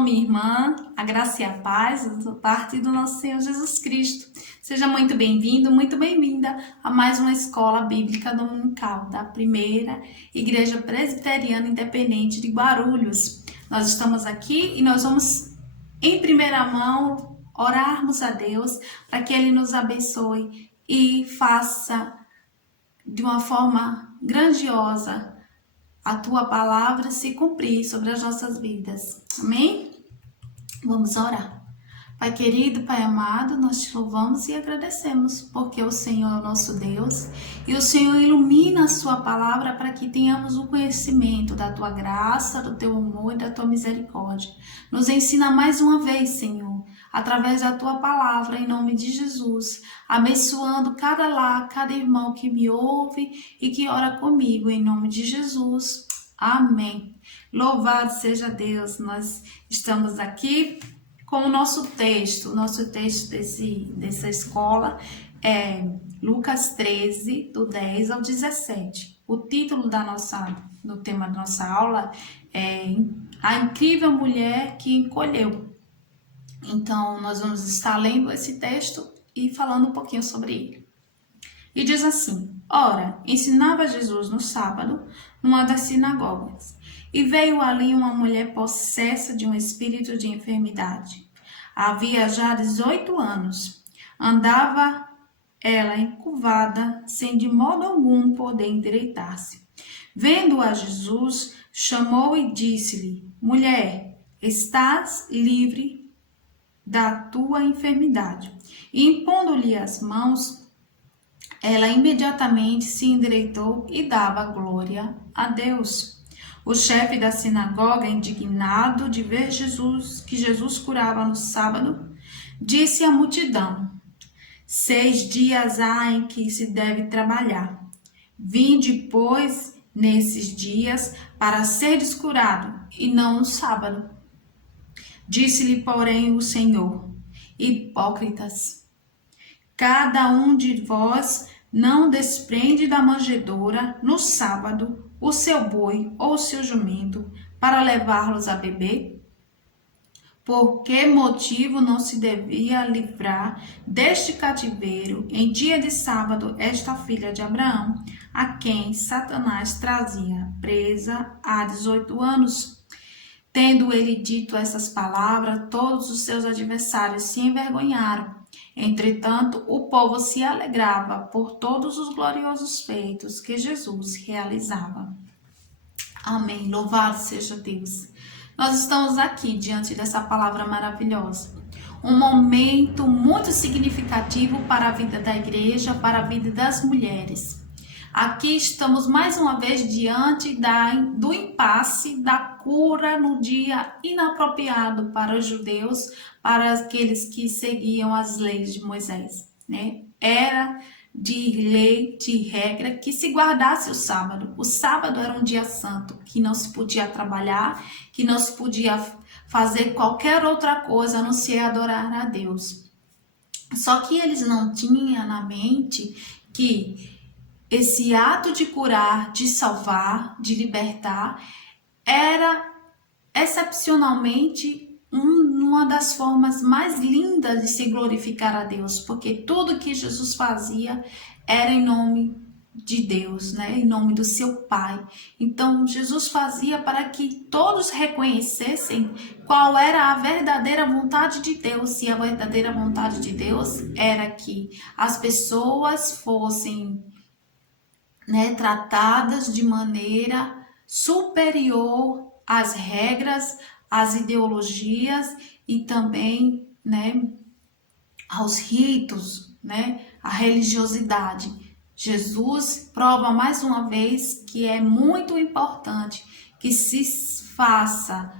minha irmã, a graça e a paz da parte do nosso Senhor Jesus Cristo. Seja muito bem-vindo, muito bem-vinda a mais uma escola bíblica dominical da primeira Igreja Presbiteriana Independente de Guarulhos. Nós estamos aqui e nós vamos, em primeira mão, orarmos a Deus para que Ele nos abençoe e faça de uma forma grandiosa a tua palavra se cumprir sobre as nossas vidas. Amém? Vamos orar. Pai querido, Pai amado, nós te louvamos e agradecemos, porque o Senhor é o nosso Deus e o Senhor ilumina a sua palavra para que tenhamos o conhecimento da tua graça, do teu amor e da tua misericórdia. Nos ensina mais uma vez, Senhor, através da tua palavra, em nome de Jesus, abençoando cada lar, cada irmão que me ouve e que ora comigo, em nome de Jesus. Amém. Louvado seja Deus, nós estamos aqui com o nosso texto dessa escola é Lucas 13, do 10 ao 17. O título do tema da nossa aula é A Incrível Mulher que Encolheu. Então, nós vamos estar lendo esse texto e falando um pouquinho sobre ele. E diz assim: Ora, ensinava Jesus no sábado, numa das sinagogas, e veio ali uma mulher possessa de um espírito de enfermidade. Havia já 18 anos. Andava ela encurvada, sem de modo algum poder endireitar-se. Vendo a Jesus, chamou e disse-lhe: Mulher, estás livre da tua enfermidade. E impondo-lhe as mãos, ela imediatamente se endireitou e dava glória a Deus. O chefe da sinagoga, indignado de ver que Jesus curava no sábado, disse à multidão: 6 dias há em que se deve trabalhar. Vinde, pois, nesses dias para seres curado, e não no sábado. Disse-lhe, porém, o Senhor: Hipócritas, cada um de vós não desprende da manjedoura no sábado o seu boi ou o seu jumento para levá-los a beber? Por que motivo não se devia livrar deste cativeiro em dia de sábado esta filha de Abraão, a quem Satanás trazia presa há 18 anos? Tendo ele dito essas palavras, todos os seus adversários se envergonharam. Entretanto, o povo se alegrava por todos os gloriosos feitos que Jesus realizava. Amém. Louvado seja Deus. Nós estamos aqui diante dessa palavra maravilhosa. Um momento muito significativo para a vida da igreja, para a vida das mulheres. Aqui estamos mais uma vez diante do impasse da cura no dia inapropriado para os judeus, para aqueles que seguiam as leis de Moisés, né? Era de lei, de regra, que se guardasse o sábado. O sábado era um dia santo, que não se podia trabalhar, que não se podia fazer qualquer outra coisa a não ser adorar a Deus. Só que eles não tinham na mente que esse ato de curar, de salvar, de libertar, era excepcionalmente uma das formas mais lindas de se glorificar a Deus, porque tudo que Jesus fazia era em nome de Deus, né? Em nome do seu Pai. Então, Jesus fazia para que todos reconhecessem qual era a verdadeira vontade de Deus. E a verdadeira vontade de Deus era que as pessoas fossem, né, tratadas de maneira superior às regras, às ideologias e também, né, aos ritos, né, à religiosidade. Jesus prova mais uma vez que é muito importante que se faça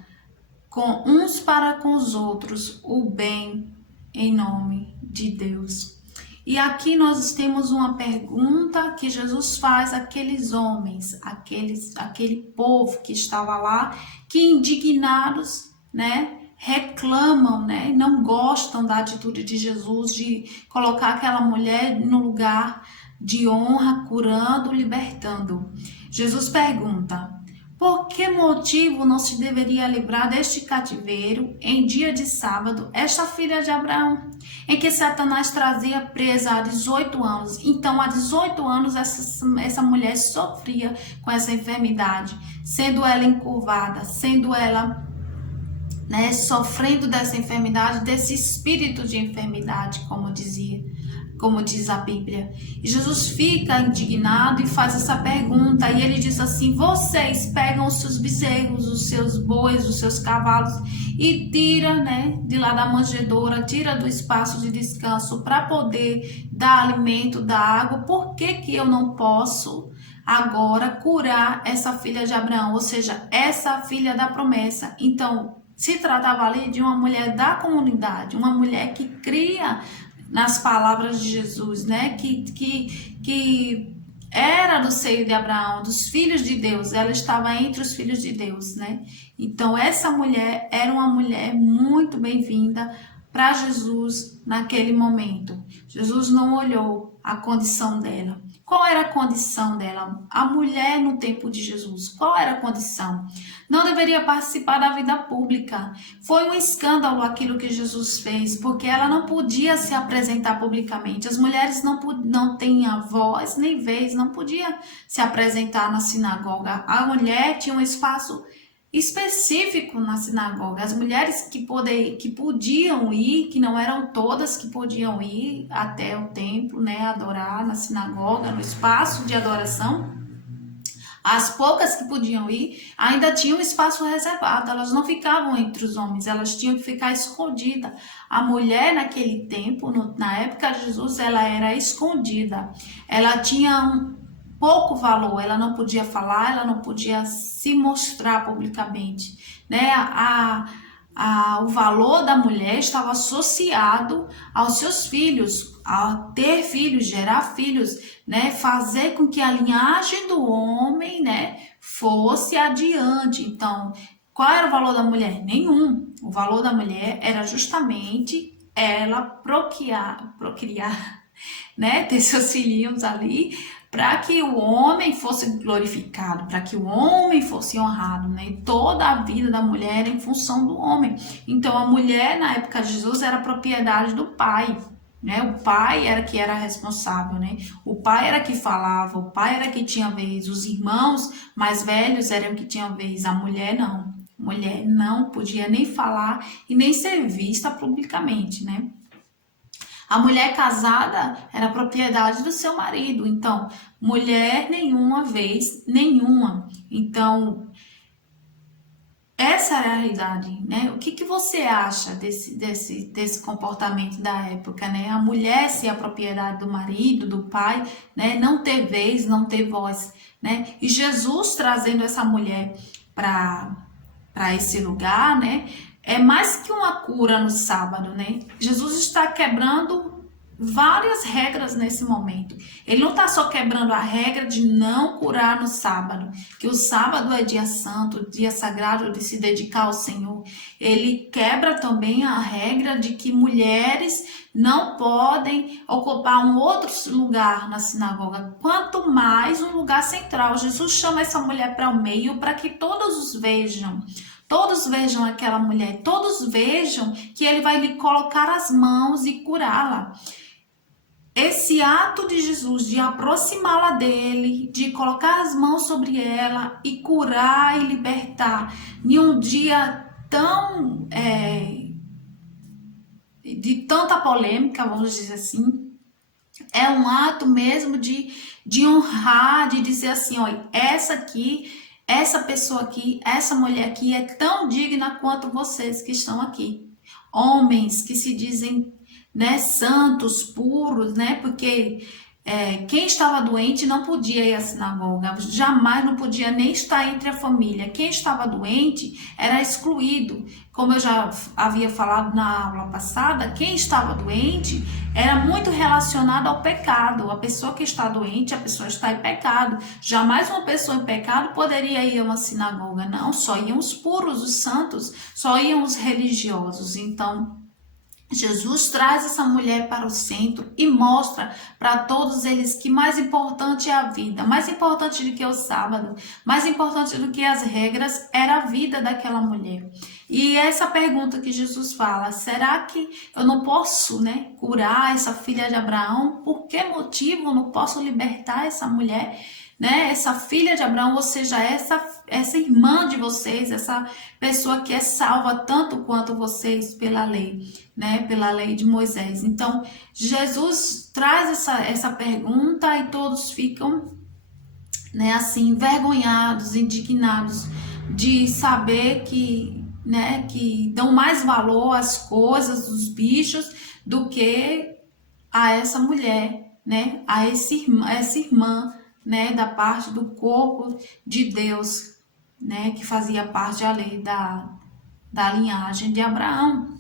com uns para com os outros o bem em nome de Deus. E aqui nós temos uma pergunta que Jesus faz àqueles homens, aquele povo que estava lá, que indignados, né, reclamam, né, não gostam da atitude de Jesus de colocar aquela mulher no lugar de honra, curando, libertando. Jesus pergunta: Por que motivo não se deveria livrar deste cativeiro em dia de sábado esta filha de Abraão, em que Satanás trazia presa há 18 anos? Então, há 18 anos, essa mulher sofria com essa enfermidade, sendo ela encurvada, sendo ela, sofrendo dessa enfermidade, desse espírito de enfermidade, como diz a Bíblia. E Jesus fica indignado e faz essa pergunta, e ele diz assim: vocês pegam os seus bezerros, os seus bois, os seus cavalos e tira, de lá da manjedoura, tira do espaço de descanso para poder dar alimento, dar água. Por que que eu não posso agora curar essa filha de Abraão, ou seja, essa filha da promessa? Então, se tratava ali de uma mulher da comunidade, uma mulher que cria nas palavras de Jesus, que era do seio de Abraão, dos filhos de Deus, ela estava entre os filhos de Deus, Então, essa mulher era uma mulher muito bem-vinda para Jesus naquele momento. Jesus não olhou a condição dela. Qual era a condição dela? A mulher no tempo de Jesus, qual era a condição? Não deveria participar da vida pública. Foi um escândalo aquilo que Jesus fez, porque ela não podia se apresentar publicamente. As mulheres não tinham voz nem vez, não podia se apresentar na sinagoga. A mulher tinha um espaço específico na sinagoga. As mulheres que podiam ir, que não eram todas que podiam ir até o templo, adorar na sinagoga, no espaço de adoração, as poucas que podiam ir ainda tinham um espaço reservado, elas não ficavam entre os homens, elas tinham que ficar escondidas. A mulher naquele tempo, na época de Jesus, ela era escondida, ela tinha pouco valor, ela não podia falar, ela não podia se mostrar publicamente, O valor da mulher estava associado aos seus filhos, a ter filhos, gerar filhos, fazer com que a linhagem do homem, fosse adiante. Então, qual era o valor da mulher? Nenhum. O valor da mulher era justamente ela procriar, ter seus filhinhos ali, para que o homem fosse glorificado, para que o homem fosse honrado, Toda a vida da mulher era em função do homem. Então, a mulher, na época de Jesus, era propriedade do pai, O pai era que era responsável, O pai era que falava, o pai era que tinha vez, os irmãos mais velhos eram que tinham vez, a mulher não. A mulher não podia nem falar e nem ser vista publicamente, A mulher casada era propriedade do seu marido, então, mulher nenhuma vez, nenhuma. Então, essa era a realidade, O que você acha desse comportamento da época, A mulher ser a propriedade do marido, do pai, Não ter vez, não ter voz, E Jesus trazendo essa mulher para esse lugar, é mais que uma cura no sábado, Jesus está quebrando várias regras nesse momento. Ele não está só quebrando a regra de não curar no sábado, que o sábado é dia santo, dia sagrado de se dedicar ao Senhor. Ele quebra também a regra de que mulheres não podem ocupar um outro lugar na sinagoga, quanto mais um lugar central. Jesus chama essa mulher para o meio para que todos vejam. Todos vejam aquela mulher, todos vejam que ele vai lhe colocar as mãos e curá-la. Esse ato de Jesus de aproximá-la dele, de colocar as mãos sobre ela e curar e libertar em um dia tão de tanta polêmica, vamos dizer assim, é um ato mesmo de honrar, de dizer assim, olha, essa pessoa aqui, essa mulher aqui é tão digna quanto vocês que estão aqui. Homens que se dizem, santos, puros, porque quem estava doente não podia ir à sinagoga, jamais não podia nem estar entre a família. Quem estava doente era excluído. Como eu já havia falado na aula passada, quem estava doente era muito relacionado ao pecado. A pessoa que está doente, a pessoa está em pecado. Jamais uma pessoa em pecado poderia ir a uma sinagoga, não. Só iam os puros, os santos, só iam os religiosos. Então, Jesus traz essa mulher para o centro e mostra para todos eles que mais importante é a vida, mais importante do que o sábado, mais importante do que as regras era a vida daquela mulher. E essa pergunta que Jesus fala, será que eu não posso, né, curar essa filha de Abraão? Por que motivo eu não posso libertar essa mulher, né, essa filha de Abraão, ou seja, essa irmã de vocês, essa pessoa que é salva tanto quanto vocês pela lei, né, pela lei de Moisés. Então, Jesus traz essa pergunta e todos ficam, né, assim, envergonhados, indignados de saber que, né, que dão mais valor às coisas, dos bichos, do que a essa mulher, né, a essa irmã, né, da parte do corpo de Deus, né, que fazia parte da lei da linhagem de Abraão.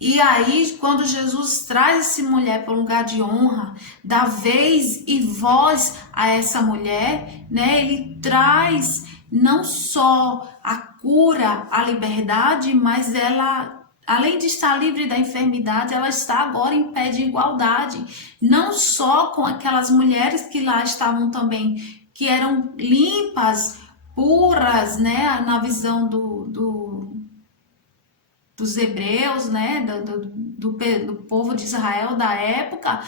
E aí, quando Jesus traz essa mulher para um lugar de honra, dá vez e voz a essa mulher, né? Ele traz não só a cura, a liberdade, mas ela, além de estar livre da enfermidade, ela está agora em pé de igualdade, não só com aquelas mulheres que lá estavam também, que eram limpas, puras, né? Na visão dos hebreus, né, do povo de Israel da época,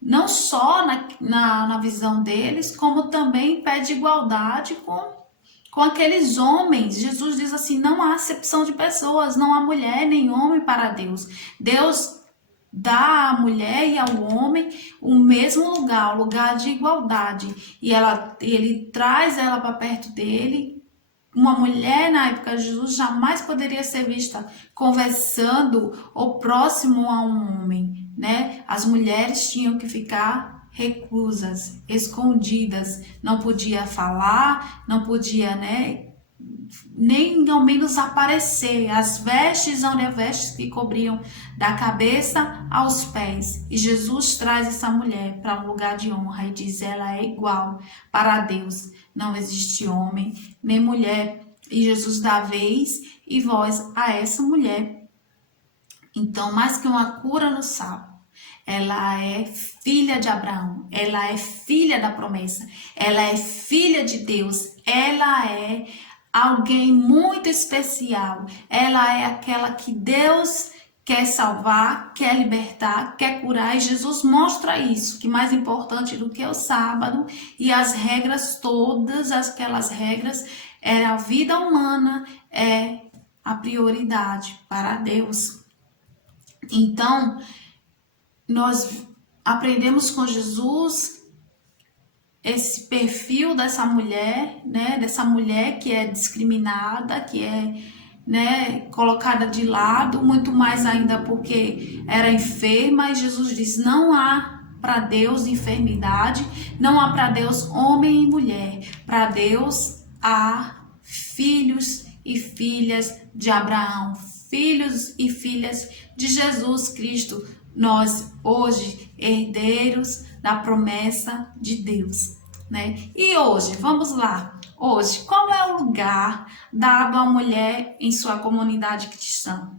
não só na visão deles, como também pede igualdade com aqueles homens. Jesus diz assim, não há acepção de pessoas, não há mulher nem homem para Deus. Deus dá à mulher e ao homem o mesmo lugar, o lugar de igualdade. E ele traz ela para perto dele. Uma mulher na época de Jesus jamais poderia ser vista conversando ou próximo a um homem, né? As mulheres tinham que ficar reclusas, escondidas, não podia falar, não podia, né, nem ao menos aparecer. As vestes eram vestes que cobriam da cabeça aos pés. E Jesus traz essa mulher para um lugar de honra e diz: ela é igual para Deus. Não existe homem nem mulher. E Jesus dá vez e voz a essa mulher. Então, mais que uma cura no sábado, ela é filha de Abraão, ela é filha da promessa, ela é filha de Deus, ela é alguém muito especial, ela é aquela que Deus quer salvar, quer libertar, quer curar, e Jesus mostra isso, que mais importante do que o sábado e as regras, todas aquelas regras, era a vida humana, é a prioridade para Deus. Então, nós aprendemos com Jesus esse perfil dessa mulher, né? Dessa mulher que é discriminada, que é, né, colocada de lado, muito mais ainda porque era enferma. E Jesus diz: não há para Deus enfermidade, não há para Deus homem e mulher. Para Deus há filhos e filhas de Abraão, filhos e filhas de Jesus Cristo. Nós hoje herdeiros da promessa de Deus, né? E hoje, vamos lá. Hoje, qual é o lugar dado à mulher em sua comunidade cristã?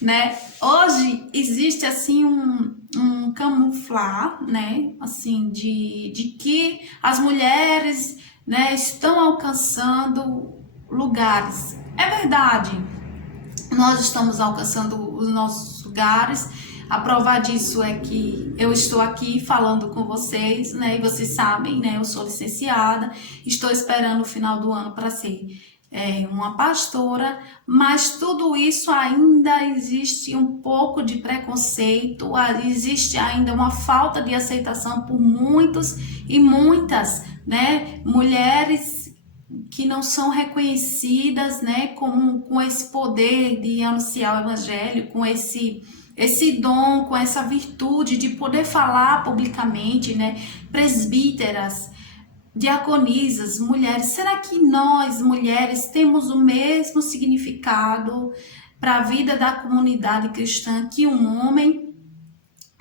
Né? Hoje existe assim um camuflar, né? Assim de que as mulheres, né, estão alcançando lugares. É verdade. Nós estamos alcançando os nossos lugares. A prova disso é que eu estou aqui falando com vocês, né? E vocês sabem, né? Eu sou licenciada, estou esperando o final do ano para ser uma pastora, mas tudo isso ainda existe um pouco de preconceito, existe ainda uma falta de aceitação por muitos e muitas, né? Mulheres que não são reconhecidas, né, com esse poder de anunciar o evangelho, com esse dom, com essa virtude de poder falar publicamente, né, presbíteras, diaconisas, mulheres. Será que nós, mulheres, temos o mesmo significado para a vida da comunidade cristã que um homem,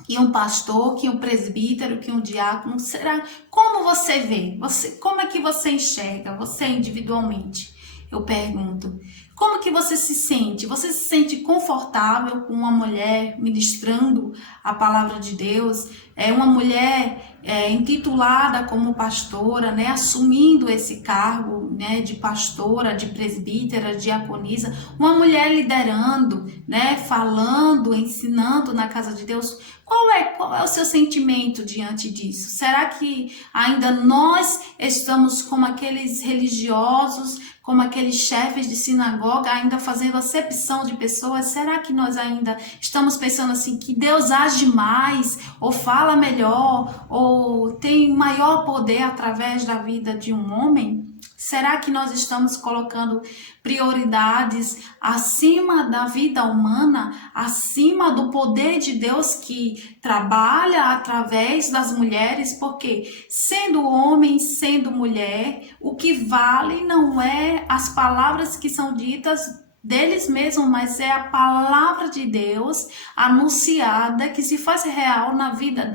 que um pastor, que um presbítero, que um diácono? Será? Como você vê? Como é que você enxerga? Você individualmente? Eu pergunto. Como que você se sente? Você se sente confortável com uma mulher ministrando a palavra de Deus? É uma mulher intitulada como pastora, né, assumindo esse cargo, né, de pastora, de presbítera, de diaconisa, uma mulher liderando, né, falando, ensinando na casa de Deus. Qual é o seu sentimento diante disso? Será que ainda nós estamos como aqueles religiosos, como aqueles chefes de sinagoga, ainda fazendo acepção de pessoas? Será que nós ainda estamos pensando assim, que Deus age mais, ou fala melhor, ou tem maior poder através da vida de um homem? Será que nós estamos colocando prioridades acima da vida humana, acima do poder de Deus que trabalha através das mulheres? Porque sendo homem, sendo mulher, o que vale não é as palavras que são ditas deles mesmos, mas é a palavra de Deus anunciada que se faz real na vida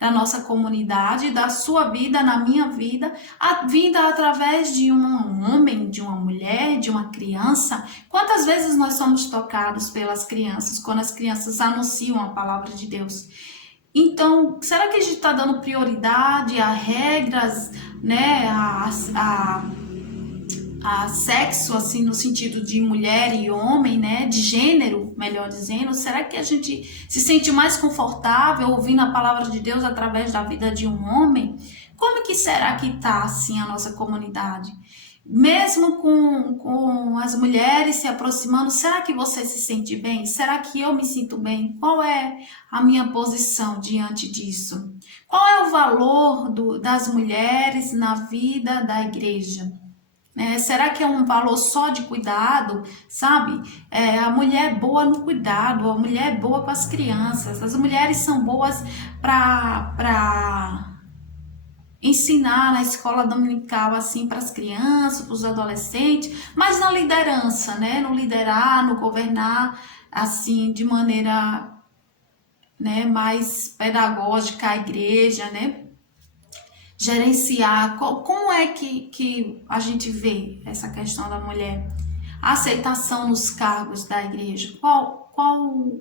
da nossa comunidade, da sua vida, na minha vida, vinda através de um homem, de uma mulher, de uma criança. Quantas vezes nós somos tocados pelas crianças, quando as crianças anunciam a palavra de Deus? Então, será que a gente está dando prioridade a regras, né, a sexo, assim, no sentido de mulher e homem, né, de gênero, melhor dizendo? Será que a gente se sente mais confortável ouvindo a palavra de Deus através da vida de um homem? Como que será que está, assim, a nossa comunidade? Mesmo com as mulheres se aproximando, será que você se sente bem? Será que eu me sinto bem? Qual é a minha posição diante disso? Qual é o valor das mulheres na vida da igreja? Será que é um valor só de cuidado, sabe? A mulher é boa no cuidado, a mulher é boa com as crianças, as mulheres são boas para ensinar na escola dominical, assim, para as crianças, para os adolescentes, mas na liderança, né? No liderar, no governar, assim, de maneira, né, mais pedagógica a igreja, né? Gerenciar, como é que a gente vê essa questão da mulher? A aceitação nos cargos da igreja, qual o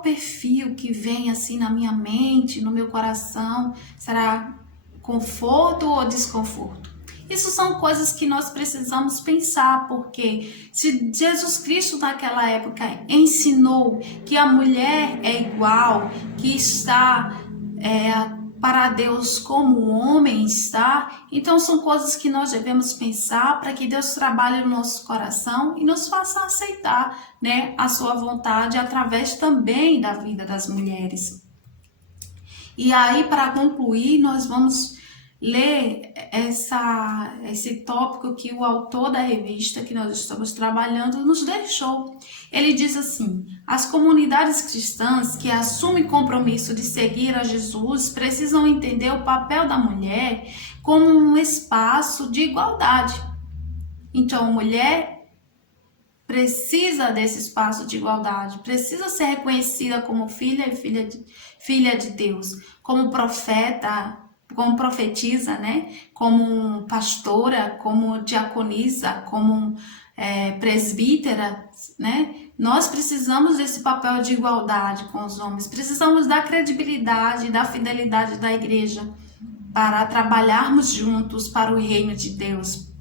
perfil que vem assim na minha mente, no meu coração? Será conforto ou desconforto? Isso são coisas que nós precisamos pensar, porque se Jesus Cristo naquela época ensinou que a mulher é igual, que está para Deus como o homem está, então são coisas que nós devemos pensar para que Deus trabalhe no nosso coração e nos faça aceitar, né, a sua vontade através também da vida das mulheres. E aí, para concluir, nós vamos ler esse tópico que o autor da revista que nós estamos trabalhando nos deixou. Ele diz assim: as comunidades cristãs que assumem compromisso de seguir a Jesus precisam entender o papel da mulher como um espaço de igualdade. Então, a mulher precisa desse espaço de igualdade, precisa ser reconhecida como filha de Deus, como profeta, como profetisa, né? Como pastora, como diaconisa, como presbítera, né? Nós precisamos desse papel de igualdade com os homens, precisamos da credibilidade, da fidelidade da igreja para trabalharmos juntos para o reino de Deus.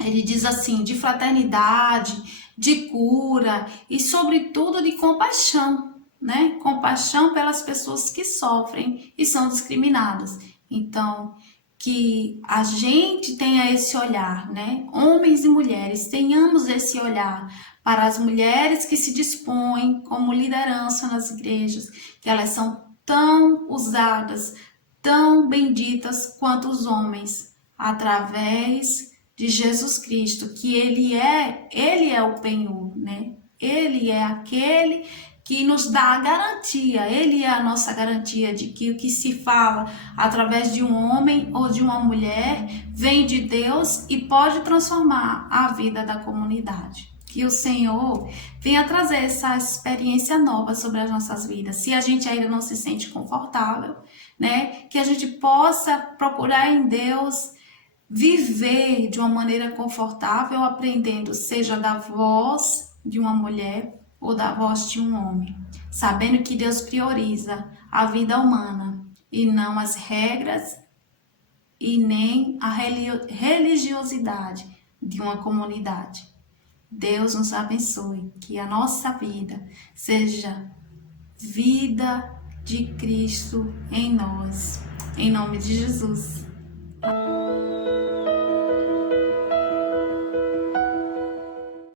Ele diz assim, de fraternidade, de cura e sobretudo de compaixão, né? Compaixão pelas pessoas que sofrem e são discriminadas. Então, que a gente tenha esse olhar, né? Homens e mulheres, tenhamos esse olhar para as mulheres que se dispõem como liderança nas igrejas, que elas são tão usadas, tão benditas quanto os homens, através de Jesus Cristo, que ele é o penhor, né? Ele é aquele que nos dá a garantia, ele é a nossa garantia de que o que se fala através de um homem ou de uma mulher vem de Deus e pode transformar a vida da comunidade. Que o Senhor venha trazer essa experiência nova sobre as nossas vidas. Se a gente ainda não se sente confortável, né? Que a gente possa procurar em Deus viver de uma maneira confortável, aprendendo, seja da voz de uma mulher ou da voz de um homem, sabendo que Deus prioriza a vida humana e não as regras e nem a religiosidade de uma comunidade. Deus nos abençoe, que a nossa vida seja vida de Cristo em nós. Em nome de Jesus.